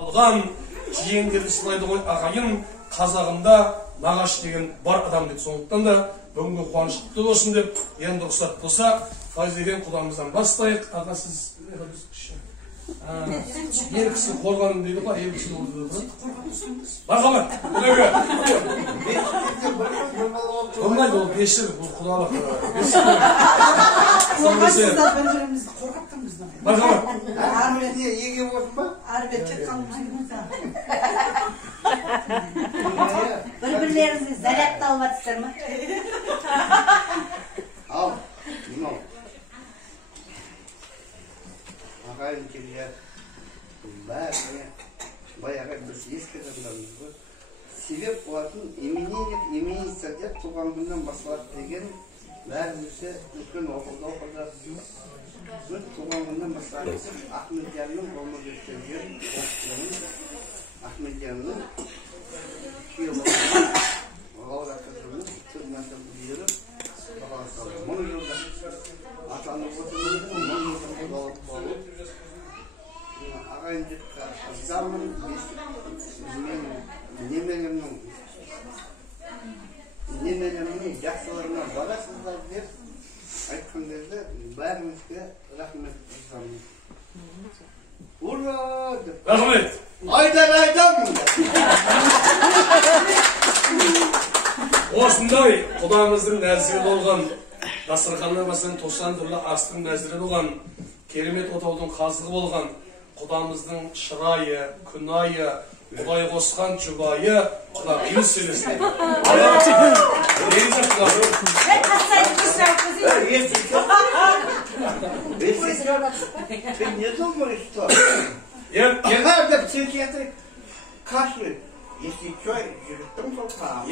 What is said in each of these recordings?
Алған жиендерді сыйлайды ғой ағайын, қазағымда нағаш деген бар адам деп, сондықтан да бүгінгі қуаныш құтты болсын деп, енді рұқсат болса, Файыз деген құдамыздан бастайық. Аға, сіз ер кісі қорғаным дейді ғой, ер кісі болды. Мархабат, үлеге. Болмайды, ол бешір, бұл құдалық. Қорғайсызда бір-бірімізді қорғаттыңыздар. Мархабат. Арбетте еге болсын ба? Арбетте қалмайсыңыздар. Bir-birlerinizi zaratla almadılar mı? Al, bunu. Ағайын келер, баяғы біз ескі адамдарымызды себеп болатын именинница деп туған күннен басталады деген бәрімізде үлкен оқуда оқыдық. Біз туған күннен басталады. Ахмедиянның болмы өткерген оқытуын Ахмедиянның күйеуі ғалға қызымыз түрмесі бұйырып мұны жылда атанып отырмыз, мұны жылда болып ағайын жетті замын немеремнің жақсыларына барасыздар деп айтқан кезде бәрімізге рахмет айтамын. Ура деп! Рахмет! Айдам! Осындай құдамыздың нәзірі болған, дастарханнан басын 90 түрлі астың нәзірі болған, керемет отаудың қазығы болған, құдамыздың шырайы, күнайы, құдай қосқан жұбайы, құдағиымыз сөйлесін. Ты не думаешь, что? Не надо психиатры кашляют. Если что, жүректің толқаны.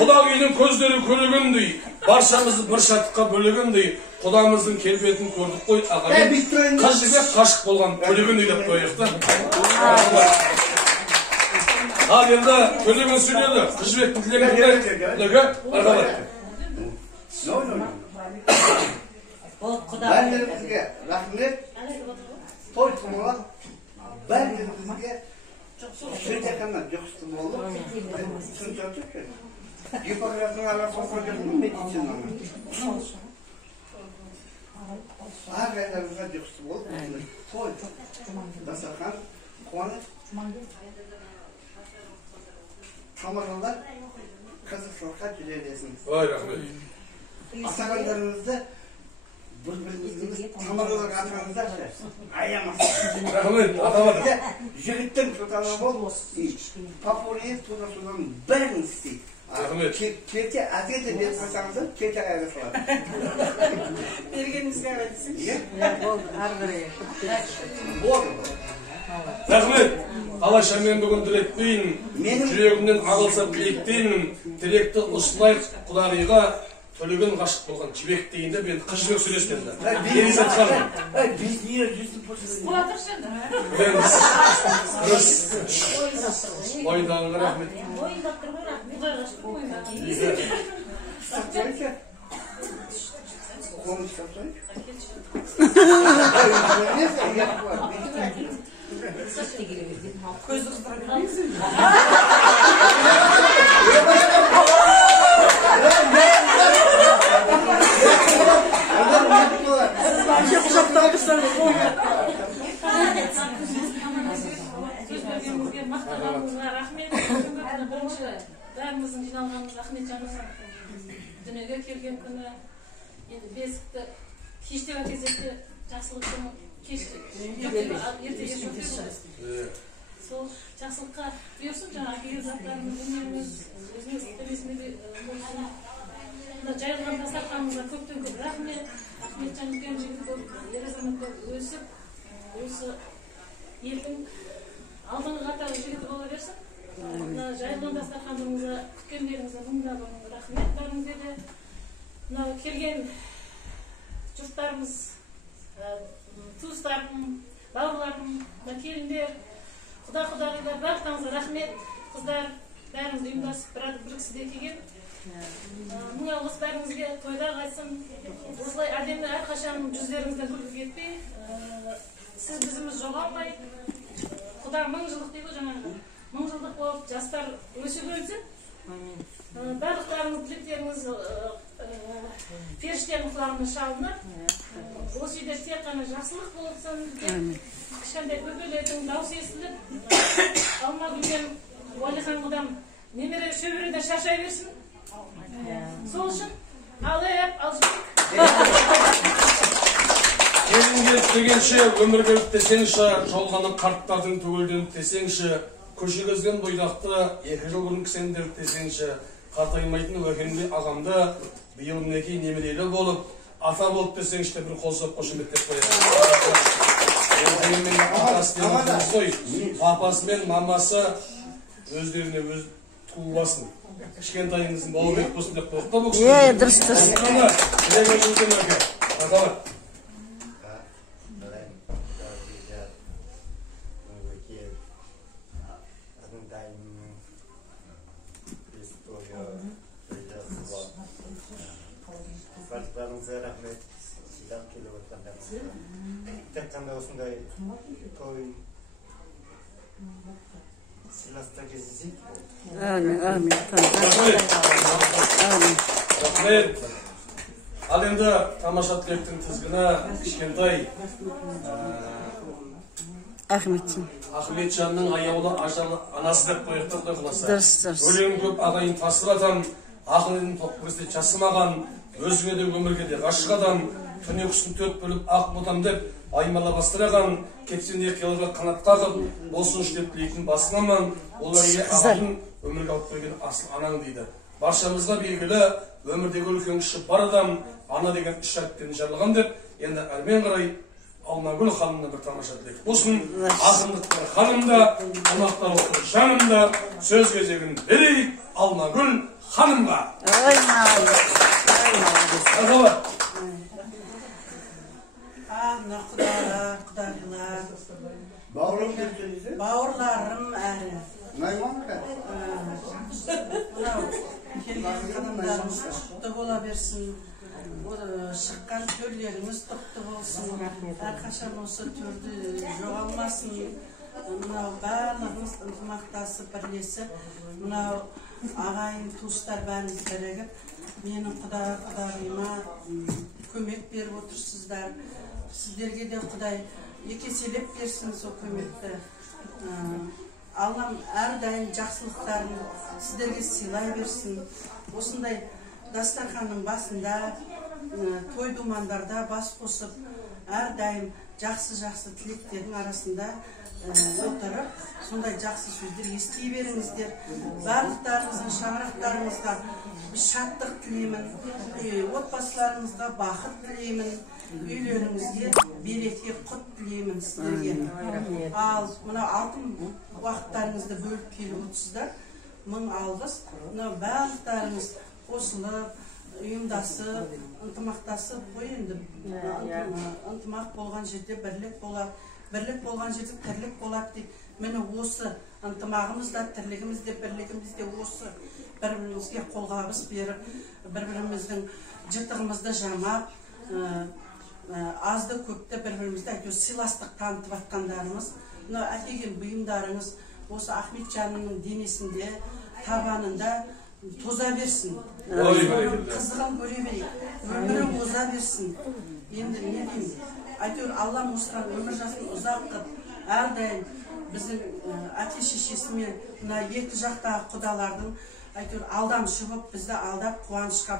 Құдағиының көздері көргендей, баршамызды бір шаттыққа бөлегендей, құдамыздың келбетін көрдік қой, ағайын. Қыз жібек қашық болған бөлегендей деп қойық та. Ал енді төлеген сөйледі, қыз жібектің тілегендей. Бәріңізге рахмет, той тумалап, бәріңізге Шөйтекана жоқсты болып, түсін жатыр кен. Гиппократың арасын қойдың медицинаның. Ағайларыңызға жоқсты болып, той, дастархан, қуанып, тамыралар қызықшылыққа келелесіңіз. Ой, рахмет. Асағандарыңызды бір-біріңізді тамыраларға атаңыздар, аямасыз. Рахмет, атамады. Жігіттің тұтаны бол, папуриет тура-тудан бәрін істейді. Рахмет. Кете әзеті деп қойсаңыздар, кете қайғы салады. Бергеніңізге әвәдісің? Болды, арғыры. Болды. Рахмет. Қалайша мен бүгін тілектейін, жүрегімнен ағылса тілектеймін, тілекті ұсылайық құдағиға, төлеген ғашық болған жібек дейінде мен қыз жібек сөйлескенді. Еризат ханым. Біз не жүзді болсын? Құлатыршы енді. Мен ойдағыңа рахмет. Ойындап тұр ғой, рахмет. Құдай ғашық ойындағың. Сақтайыншы. Қолын сақтайыншы. Көзді қыздыра бермейсің? Сөздеріңізге мақтағаныңызға рахмет. Бірінші бәріміздің жиналғанымыз Ахмет Жанұзақовтың дүниеге келген күні. Енді бесікті кештеп әкезекте жақсылықтың ерте сол жақсылыққа бұйырсын, жаңа әкелген заттарымыз, дүниеміз, өзіңіз істемесінде болсын. Жайылған дастарханымызға көптен көп рахмет. Ахметжан үлкен жігіт болып, ер азамат болып өсіп, осы елдің алдыңғы қатарлы жігіті бола берсін. Жайылған дастарханымызға күткендеріңізге мыңдап рахмет бәріңізге де. Мынау келген жұрттарымыз, туыстарым, бауырларым, келіндер, құда-құдағилар барлықтарыңызға рахмет. Қыздар бәріңіз ұйымдасып бір кісіде келген. Мың алғыс бәріңізге, тойда қайсын. Осылай әдемі әрқашан жүздеріңізден күлкі кетпей, Siz bizimiz жоғалмай, Құда мың жылдық дейді жаңағы. Мың жылдық болып жастар өсіп өлсін. Барлықтарыңыз тілектеріңіз періштенің құлағына шалынып, осы үйде тек қана жақсылық болсын деп, кішкентай бөбелердің дауысы естіліп, Алмагүл мен Уәлихан құдам немере шөбереде шаршай берсін. Сол үшін алып Келінге дегенше, өмір келіп десеңші, жолғаны қарттардың төгілден десеңші, көше кезген бойдақты 2 жыл бұрын кісендер десеңші, қартаймайтын өкенді ағамды биыл мінекей немерелі болып, ата болып десеңші бір қолсап қошеметтеп қояды. Папасы мен мамасы өздеріне өз туыласын. Кішкентайыңыздың бауыр ет болсын деп қоқты бұл кісі. Дұрыс. Barchalarınıza rahmet, silah kelib o'tganlaringizga. Tek qanday o'shunday to'y silasida kezizik. Amin, amin. Rahmet. Al endi tomosha tilekning tizgini Kishkentoy Ahmetcanның аяулы анасы деп қойықтық да қыласа. Өлең көп ағайын тасыр адам, ақылын тоқпызды жасымаған, өзіңе де өмірге де ғашық адам, түне құсын төт бөліп ақ ботам деп, аймала бастыраған, кетсенде қиялға қанат қағып, болсын үштеп тілейтін басынаман, оларға ағайын өмірге алып қойген асыл анаң дейді. Баршамызға белгілі, өмірдегі үлкен кіші бар адам, ана деген үш әріптен жарлыған деп, енді әрмен қарай Алмагүл ханымның бір тамаша тілек болсын. Ақындықтар ханымда, қонақтар отыр жанымда, сөз кезегін берейік Алмагүл ханымға. Құдағылар, Baurum бауырларым әрі. Келген қадамдарыңыз құтты бола берсін. Шыққан төрлеріңіз құтты болсын. Әрқашан осы төрді жоғалмасын. Мынау барлығыңыз ынтымақтасып бірлесіп, мынау ағайын туыстар бәріңіз бірігіп, менің құдағыма көмек беріп отырсыздар. Сіздерге де Құдай екеселеп берсін сол көмекті. Аллам әрдайым жақсылықтарын сіздерге сыйлай берсін. Осындай дастарханның басында, той думандарда бас қосып, әрдайым жақсы тілектердің арасында отырып, сондай жақсы сөздер ести беріңіздер. Барлықтарыңыздың шаңырақтарыңызға шаттық тілеймін, отбасыларыңызға бақыт тілеймін, үйлеріңізге береке, құт тілеймін сіздерге. Ал мына алтын уақыттарыңызды бөліп келіп отырсыздар. Мың алғыс. Барлықтарыңыз қосылып, ұйымдасып, ынтымақтасып қой енді. Ынтымақ болған жерде бірлік болады, бірлік болған жерде тірлік болады дейді. Мені осы ынтымағымыз да, тірлігіміз де, бірлігіміз де осы. Бір-бірімізге қолғабыс беріп, бір-біріміздің жыртығымызды жамап, азды көпті бір-бірімізді әйтеуір сыйластық танытып атқандарымыз. Әкелген бұйымдарыңыз осы Ахметжанның денесінде, табанында тоза берсін. Қызығын көре берейік, өмірі оза берсін. Енді не деймін? Әйтеуір Аллам осыған өмір жасын ұзақ қып, әрдайым біздің әке-шешесі мен екі жақтағы құдалардың әйтеуір алдамшы болып бізді алдап қуанышқа